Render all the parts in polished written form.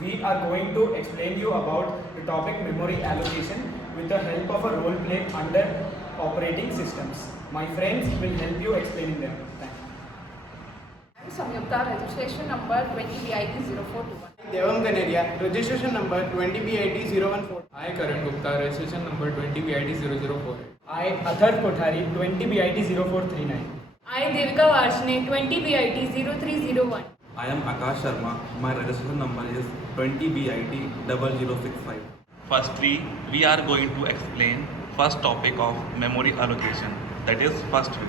we are going to explain you about the topic memory allocation with the help of a role play under operating systems. My friends will help you explaining them. Thank you. I'm Samyukta, registration number 20BIT0421. Devam Ganeria, registration number 20BIT014. I, Karan Gupta, registration number 20BIT0048. I, Athar Kothari, 20BIT0439. I, Devika Varshne, 20BIT0301. I am Akash Sharma. My registration number is 20BIT0065. Firstly, we are going to explain first topic of memory allocation, that is first fit.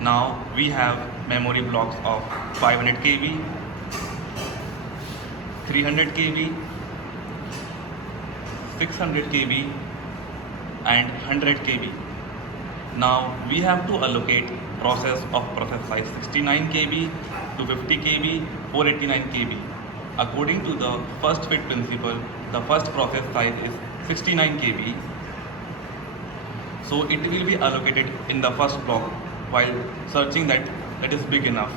Now we have memory blocks of 500 KB, 300 KB, 600 KB and 100 KB. Now we have to allocate process size 69 KB, 250 KB, 489 KB. According to the first fit principle, the first process size is 69 KB. So it will be allocated in the first block while searching that is big enough.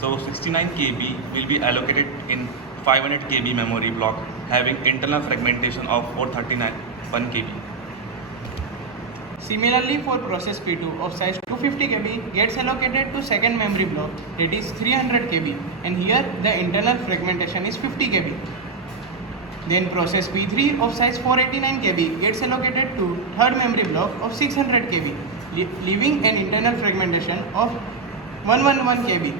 So 69 KB will be allocated in 500 KB memory block having internal fragmentation of 439 KB. Similarly, for process P2 of size 250 KB gets allocated to second memory block, that is 300 KB, and here the internal fragmentation is 50 KB. Then process P3 of size 489 KB gets allocated to third memory block of 600 KB, leaving an internal fragmentation of 111 KB.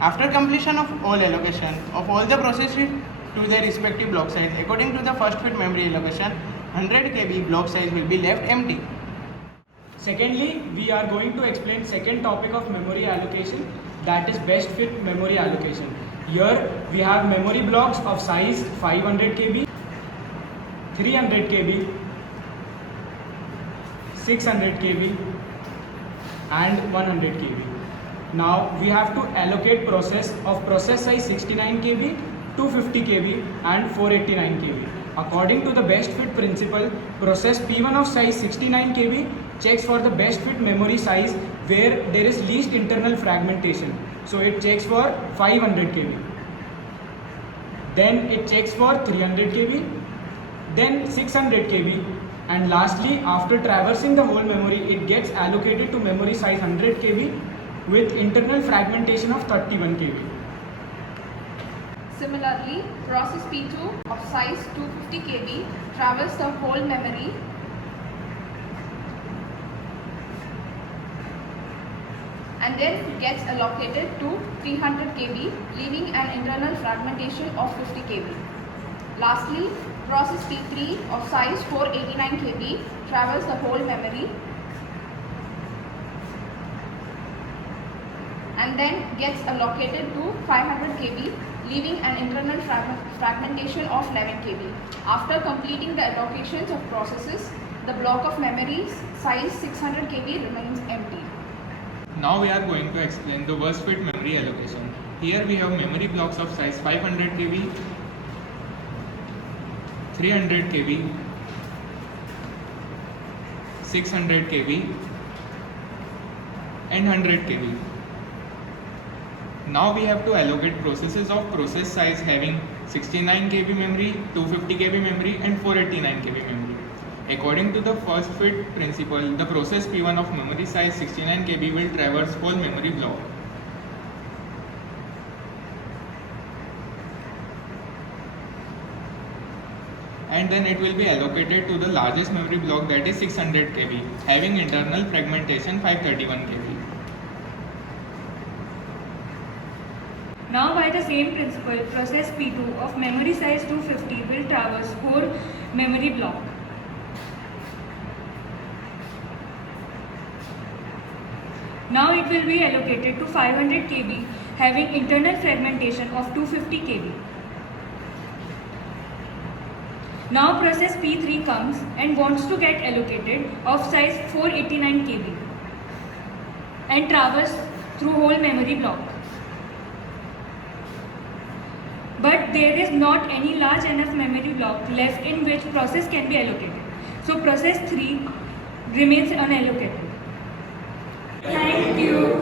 After completion of all allocation of all the processes to their respective block size according to the first fit memory allocation, 100 KB block size will be left empty. Secondly, we are going to explain second topic of memory allocation, that is best fit memory allocation. Here we have memory blocks of size 500 KB, 300 KB, 600 KB and 100 KB. Now we have to allocate process size 69 KB, 250 KB and 489 KB. According to the best fit principle, process P1 of size 69 KB checks for the best fit memory size where there is least internal fragmentation. So it checks for 500 KB. Then it checks for 300 KB, then 600 KB, and lastly, after traversing the whole memory, it gets allocated to memory size 100 KB with internal fragmentation of 31 KB. Similarly, process P2 of size 250 KB travels the whole memory and then gets allocated to 300 KB, leaving an internal fragmentation of 50 KB. Lastly, process P3 of size 489 KB travels the whole memory and then gets allocated to 500 KB, leaving an internal fragmentation of 11 KB. After completing the allocations of processes, the block of memory size 600 KB remains empty. Now we are going to explain the worst fit memory allocation. Here we have memory blocks of size 500 KB, 300 KB, 600 KB and 100 KB. Now we have to allocate processes of process size having 69 KB memory, 250 KB memory and 489 KB memory. According to the first fit principle, the process P1 of memory size 69 KB will traverse whole memory block. And then it will be allocated to the largest memory block, that is 600 KB, having internal fragmentation 531 KB. Now by the same principle, process P2 of memory size 250 will traverse whole memory block. Now it will be allocated to 500 KB having internal fragmentation of 250 KB. Now process P3 comes and wants to get allocated of size 489 KB and traverse through whole memory block. But there is not any large enough memory block left in which process can be allocated. So process 3 remains unallocated. Thank you.